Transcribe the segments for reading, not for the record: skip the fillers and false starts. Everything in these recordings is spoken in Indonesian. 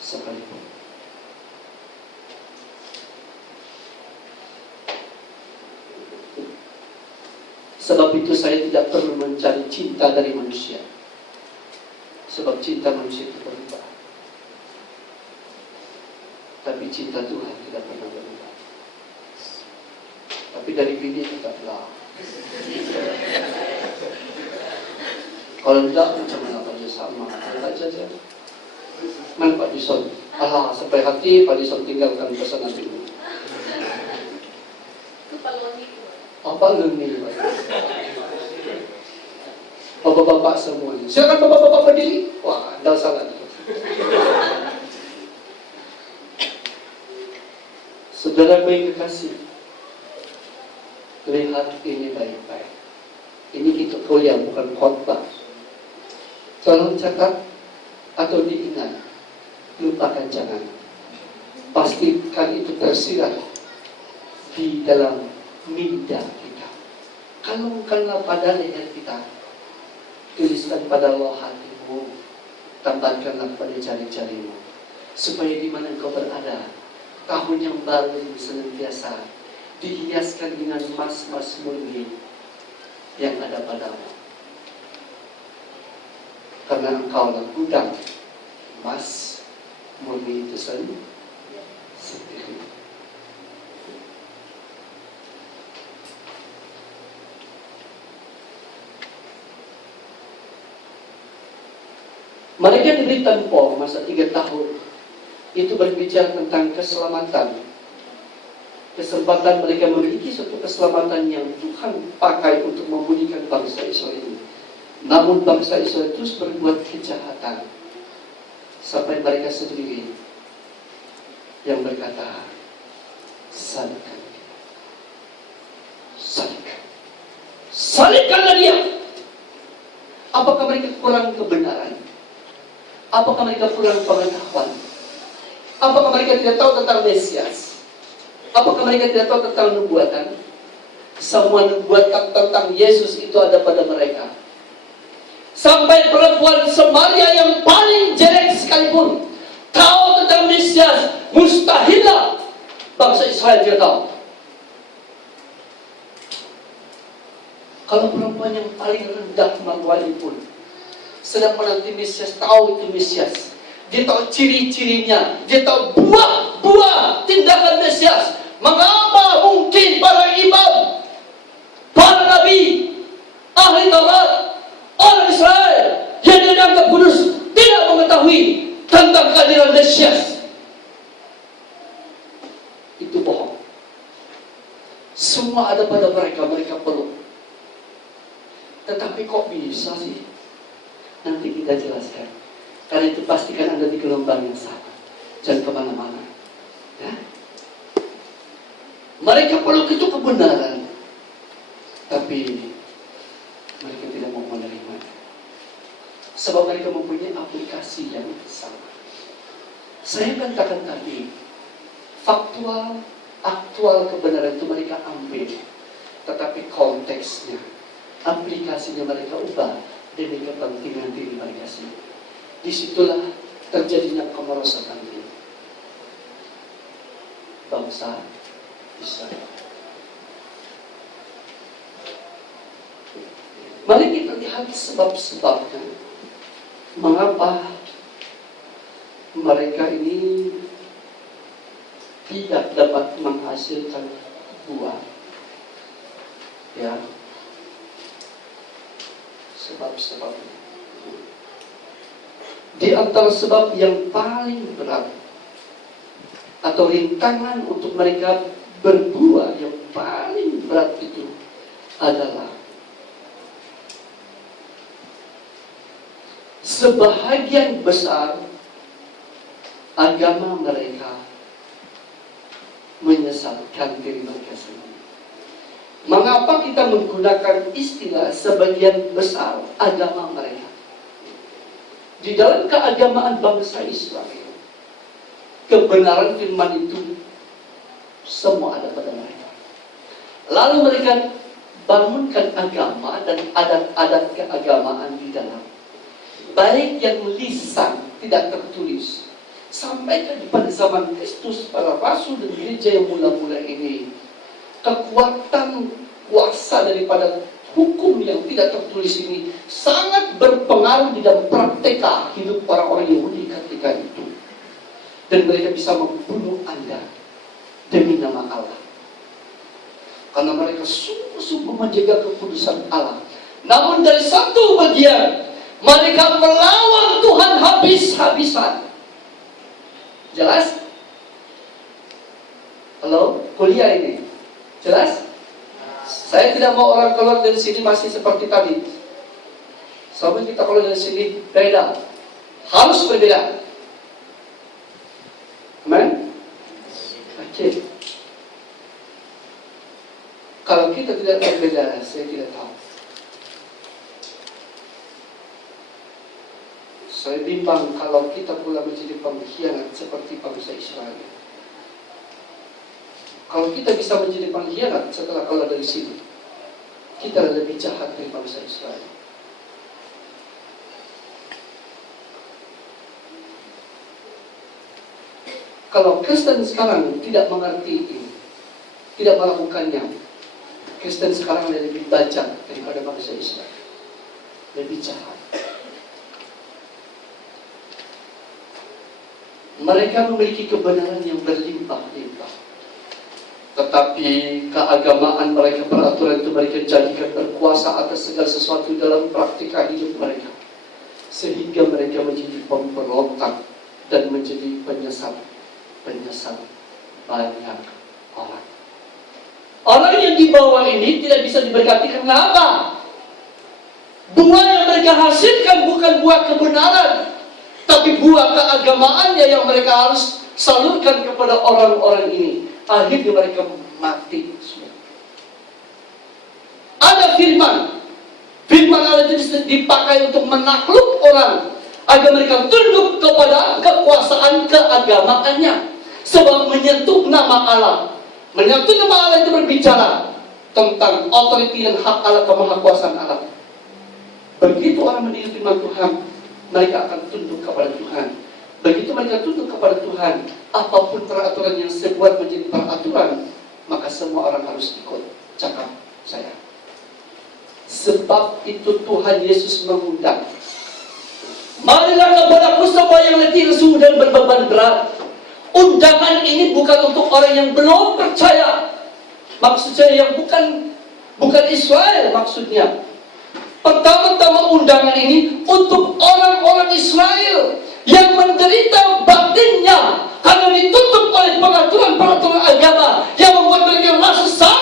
sekalipun. Sebab itu saya tidak perlu mencari cinta dari manusia. Sebab cinta manusia itu berubah. Tapi cinta Tuhan tidak pernah berubah. Tapi dari bini tetaplah. Kalau tidak macam mana Pak sama. Kalau saja. Mana Pak Dison? Allah sampai hati Pak Dison tinggalkan pesanan dulu. Apa leni? Bapak-bapak semuanya. Silakan bapak-bapak berdiri. Wah, anda salah. Saudara yang kekasih, lihat ini baik-baik. Ini kita kuliah bukan khotbah. Tolong catat atau diingat. Lupakan jangan. Pastikan itu tersirat di dalam minda kita. Kalungkanlah pada leher kita. Tuliskan pada loh hatimu. Tambahkanlah pada jari-jarimu. Supaya di mana engkau berada, tahun yang baru ini senantiasa dihiaskan dengan emas-emas murni yang ada padamu. Karena engkaulah gudang emas murni itu sendiri. Mereka diberi tempur masa 3 tahun. Itu berbicara tentang keselamatan. Kesempatan mereka memiliki suatu keselamatan yang Tuhan pakai untuk memulihkan bangsa Israel ini. Namun bangsa Israel terus berbuat kejahatan. Sampai mereka sendiri yang berkata, salibkan. Salibkan. Salibkanlah dia. Apakah mereka kurang kebenaran? Apakah mereka kurang pengetahuan? Apakah mereka tidak tahu tentang Mesias? Apakah mereka tidak tahu tentang nubuatan? Semua nubuatan tentang Yesus itu ada pada mereka. Sampai perempuan Samaria yang paling jelek sekalipun tahu tentang Mesias, mustahillah bangsa Israel tidak tahu. Kalau perempuan yang paling rendah kemampuannya pun sedang menanti Mesias, tahu itu Mesias. Dia tahu ciri-cirinya, dia tahu buah-buah tindakan Mesias. Mengapa mungkin para imam, para nabi, ahli Taurat, orang Israel yang dianggap kudus tidak mengetahui tentang kehadiran Mesias? Itu bohong. Semua ada pada mereka, mereka perlu. Tetapi kok bisa sih? Nanti kita jelaskan. Karena itu pastikan Anda di gelombang yang sama. Jangan kemana-mana. Ya? Mereka peluk itu kebenaran. Tapi mereka tidak mau menerima. Sebab mereka mempunyai aplikasi yang sama. Saya katakan tadi, faktual, aktual kebenaran itu mereka ambil. Tetapi konteksnya, aplikasinya mereka ubah demi kepentingan diri mereka sendiri. Disitulah terjadinya kemerosotan ini. Bangsa Israel. Mari kita lihat sebab-sebabnya. Mengapa mereka ini tidak dapat menghasilkan buah? Ya, sebab-sebabnya. Di antara sebab yang paling berat atau rintangan untuk mereka berbuah yang paling berat itu adalah sebahagian besar agama mereka menyesatkan diri mereka sendiri. Mengapa kita menggunakan istilah sebagian besar agama mereka? Di dalam keagamaan bangsa Israel, kebenaran firman itu semua ada pada mereka. Lalu mereka bangunkan agama dan adat-adat keagamaan di dalam. Baik yang lisan tidak tertulis Sampai pada zaman Kristus, para rasul dan gereja yang mula-mula ini, kekuatan kuasa daripada hukum yang tidak tertulis ini sangat berpengaruh di dalam praktek hidup orang-orang Yahudi ketika itu. Dan mereka bisa membunuh Anda demi nama Allah. Karena mereka sungguh-sungguh menjaga kekudusan Allah. Namun dari satu bagian, mereka melawan Tuhan habis-habisan. Jelas? Halo? Kuliah ini? Jelas? Saya tidak mau orang keluar dari sini masih seperti tadi. Sampai kita keluar dari sini beda. Harus berbeda. Amen? Oke. Kalau kita tidak berbeda, saya tidak tahu. Saya bimbang kalau kita pula menjadi pengkhianat seperti bangsa Israel. Kalau kita bisa menjadi pengkhianat setelah keluar dari sini, kita lebih jahat dari bangsa Israel. Kalau Kristen sekarang tidak mengerti ini, tidak melakukannya, Kristen sekarang lebih bajak daripada bangsa Israel. Lebih jahat. Mereka memiliki kebenaran yang berlimpah-limpah. Tetapi keagamaan mereka, peraturan itu mereka jadikan berkuasa atas segala sesuatu dalam praktika hidup mereka. Sehingga mereka menjadi pemberontak dan menjadi penyesat banyak orang. Orang yang di bawah ini tidak bisa diberkati karena apa? Buah yang mereka hasilkan bukan buah kebenaran, tapi buah keagamaannya yang mereka harus salurkan kepada orang-orang ini. Akhirnya mereka mati semua. Ada firman Allah itu dipakai untuk menakluk orang agar mereka tunduk kepada kekuasaan keagamaannya. Sebab menyentuh nama Allah, menyentuh nama Allah itu berbicara tentang otoriti dan hak Allah, kemahakuasaan Allah. Begitu orang mendengar firman Tuhan, mereka akan tunduk kepada Tuhan. Begitu mereka tunduk kepada Tuhan, apapun peraturan yang saya buat menjadi peraturan, maka semua orang harus ikut. Cakap saya. Sebab itu Tuhan Yesus mengundang, marilah kepadaku semua yang letih lesu dan berbeban berat. Undangan ini bukan untuk orang yang belum percaya. Maksud saya yang bukan Israel maksudnya. Pertama-tama undangan ini untuk orang-orang Israel yang menderita batinnya karena ditutup oleh peraturan-peraturan agama yang membuat mereka merasa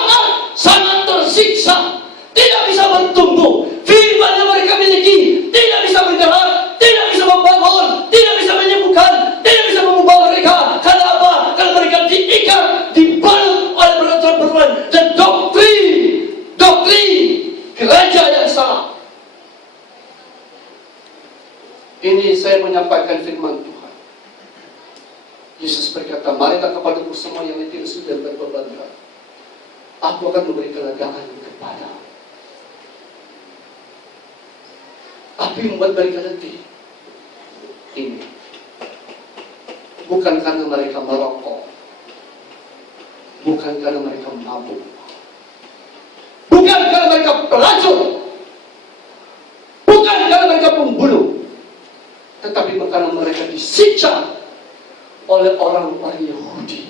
sangat tersiksa, tidak bisa bertumbuh. Firman yang mereka miliki tidak bisa bergerak, tidak bisa membangun, tidak bisa menyembuhkan, tidak bisa mengubah mereka. Karena apa? Karena mereka diikat, dibalut oleh peraturan-peraturan dan doktrin gereja yang salah. Ini saya menyampaikan firman Tuhan. Yesus berkata, marilah kepadaku semua yang letih lesu dan berbeban berat, aku akan memberi kelegaan kepadamu. Apa yang membuat mereka letih? Ini bukan karena mereka merokok, bukan karena mereka mabuk, bukan karena mereka pelacur, bukan karena mereka pembunuh, tetapi karena mereka disiksa oleh orang-orang Yahudi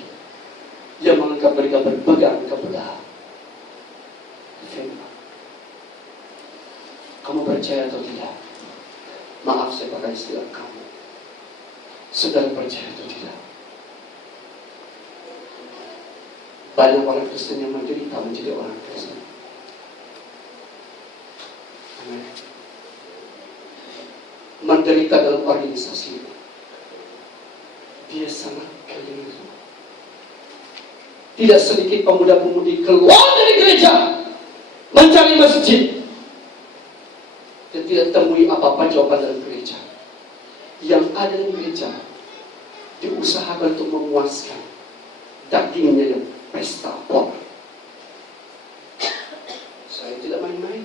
yang menganggap mereka berpegang kepada firman. Kamu percaya atau tidak? Maaf saya pakai istilah kamu. Saudara percaya atau tidak? Banyak orang Kristen yang menderita menjadi orang Kristen. Amin. Menderita dalam organisasi, dia sangat keliru. Tidak sedikit pemuda-pemudi keluar dari gereja mencari masjid dan tidak temui apa-apa jawaban dalam gereja. Yang ada di gereja diusahakan untuk memuaskan dagingnya yang pesta pora. Saya tidak main-main.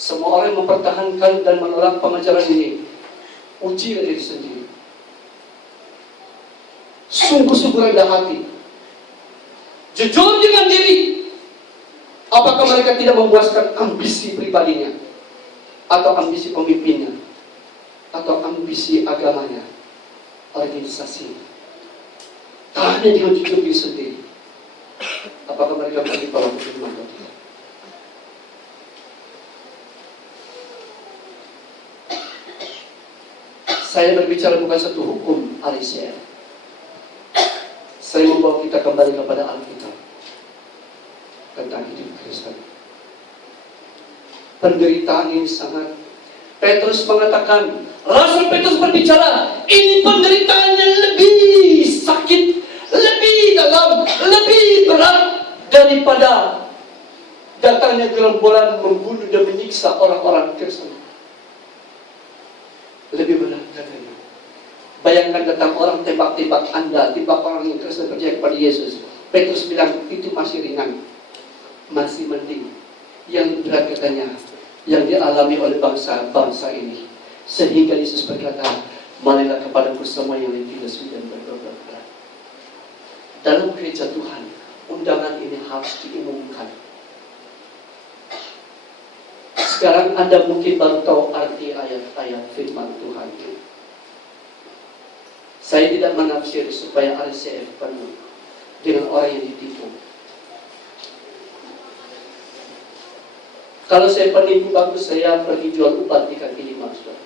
Semua orang yang mempertahankan dan menolak pengajaran ini, uji diri sendiri. sungguh-sungguh rendah hati, jujur dengan diri. Apakah mereka tidak memuaskan ambisi pribadinya, atau ambisi pemimpinnya, atau ambisi agamanya, organisasi? Tanya dengan jujur diri sendiri. Apakah mereka beri tolong firman atau tidak? Saya berbicara bukan satu hukum RCF. Saya membawa kita kembali kepada Alkitab tentang hidup Kristen. Penderitaan ini sangat. Petrus mengatakan, Rasul Petrus berbicara, ini penderitaan yang lebih sakit, lebih dalam, lebih berat daripada datangnya gerombolan membunuh dan menyiksa orang-orang Kristen. Lebih berat katanya. Bayangkan datang orang tembak-tembak Anda, tembak orang yang Kristen percaya kepada Yesus. Petrus bilang itu masih ringan, masih mending. Yang berat katanya, yang dialami oleh bangsa ini. Sehingga Yesus berkata, marilah kepadaku semua yang letih lesu dan berbeban berat. Dalam gereja Tuhan, undangan ini harus diumumkan. Sekarang Anda mungkin baru tahu arti ayat-ayat firman Tuhan. Saya tidak menafsir supaya RCF penuh dengan orang yang ditipu. Kalau saya penipu bagus, saya pergi jual ubat di kaki lima, saudara.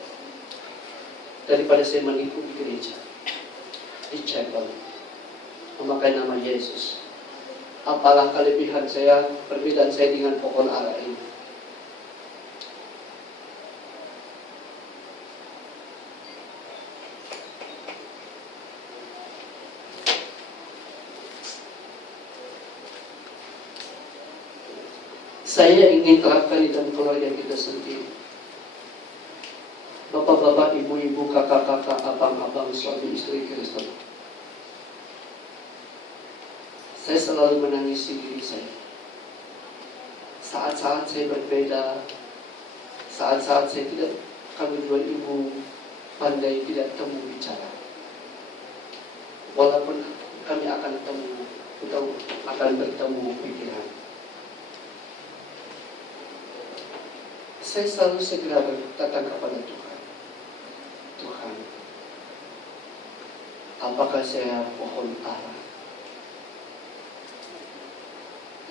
Daripada saya menipu di gereja, di chapel, memakai nama Yesus. Apalah kelebihan saya, perbedaan saya dengan pohon ara ini. Saya ingin terapkan di dalam keluarga kita sendiri. Bapak-bapak, ibu-ibu, kakak-kakak, abang-abang, suami istri Kristen. Saya selalu menangisi diri saya. Saat-saat saya berbeda, saat-saat saya tidak, kami dua ibu pandai tidak temu bicara. Walaupun kami akan bertemu pikiran. Saya selalu segera datang kepada Tuhan. Tuhan, apakah saya pohon ara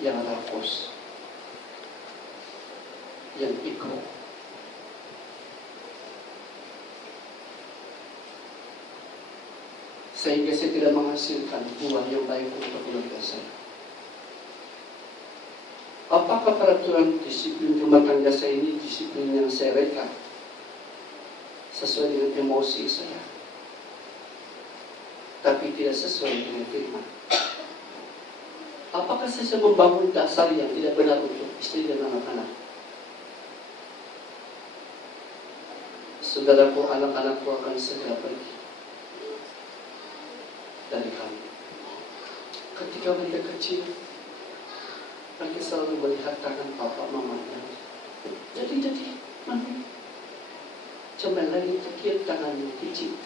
yang rakus, yang pikuk, sehingga saya tidak menghasilkan buah yang baik untuk keluarga saya? Apakah peraturan disiplin rumah tangga saya ini disiplin yang saya reka sesuai dengan emosi saya, tapi tidak sesuai dengan firman? Apakah saya membangun dasar yang tidak benar untuk istri dan anak-anak? Saudaraku, anak-anakku akan segera pergi dari kami. Ketika mereka kecil, mereka selalu melihat tangan papa mamanya. Jadi, mami, coba lagi kaki tangannya kecil,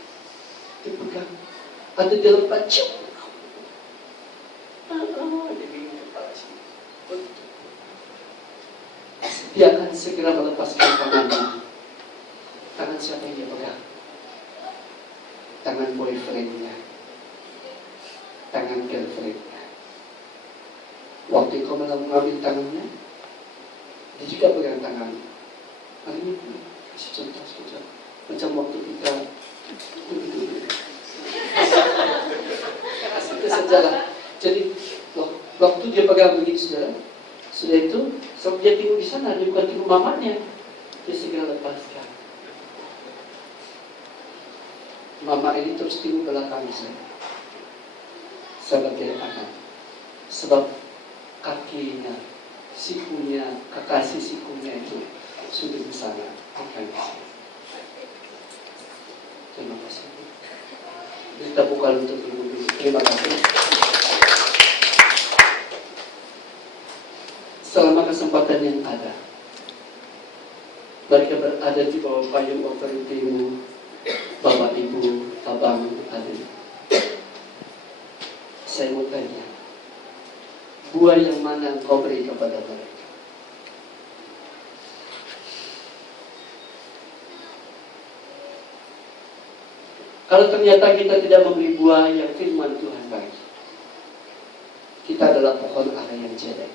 dipegang, ada dalam baju. Dia bingung kepala sini. Dia akan segera melepaskan tangannya. Tangan siapa yang dia pegang? Tangan boyfriendnya, tangan girlfriendnya. Waktu kau mengambil tangannya, dia juga pegang tangan. Hari ini kasih contoh sekejap. Macam waktu kita itu sejarah. Jadi waktu dia pegang begitu, saudara, sudah itu sebab dia tinggal di sana, dia bukan tinggal mamanya, dia segera lepaskan. Mama ini terus tinggal belakang saya sebagai anak, sebab kakinya, sikunya, kekasih sikunya itu sudah di sana, akan di sini. Terima kasih. Berita bukan untuk ibu. Terima kasih. Selama kesempatan yang ada, mereka berada di bawah payung otoritimu, Bapak, Ibu, Abang, Adik. buah yang mana engkau beri kepada mereka. Kalau ternyata kita tidak memberi buah yang firman Tuhan bagi, kita adalah pohon ara yang jelek.